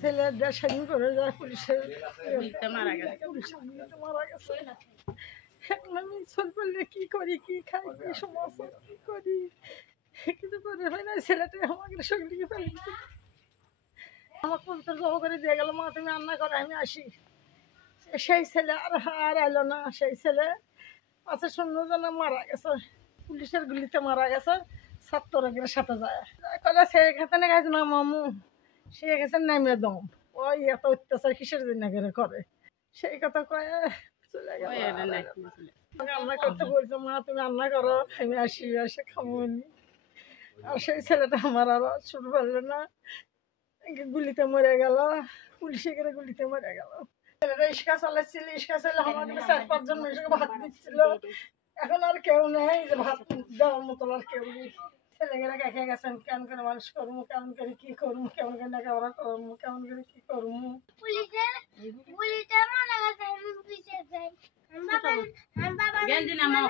ছেলে স্বাধীন করে যায় পুলিশের মারা গেছে। এখন আমি চল করলে কি করি, কি খাই, কি সমস্যা কি করি, কিছু করে হয় না। ছেলেটা আমাকে সঙ্গে ফেলেছে, আমার কবিতার জব করে দিয়ে গেল, মা তুমি রান্না করে আমি আসি। সেই ছেলে আর এলো না। সেই ছেলে আছে শূন্যজনে মারা গেছে, পুলিশের গুলিতে মারা গেছে। ছাত্রদের সাথে যায় সে এখানে গেছে না মামু, সে গেছে নেমে দম, ওই এত অত্যাচার কিসের জন্য করে সেই কথা কয়ে চলে গেল। রান্না করতে বলছো, মা তুমি রান্না করো আমি আসি, এসে খাবো। আর সেই ছেলেটা আমার আরো শুরু পারলো না, গুলিতে মরে গেল, পুলিশে করে গুলিতে মরে গেল। ছেলেটা ইস্কা চালাচ্ছিল, ইস্কা চালে আমার 4-5 জন মানুষকে ভাত দিচ্ছিল। এখন আর কেউ নেই যে ভাত দেওয়ার মতো, আর কেউ নেই। ছেলেমেয়েরা দেখে গেছেন কেমন করে মানুষ করবো, কেমন করে কি করবো, কেমন করে লেখাপড়া করবো, কেমন করে কি করবো। গেঞ্জি নামাও।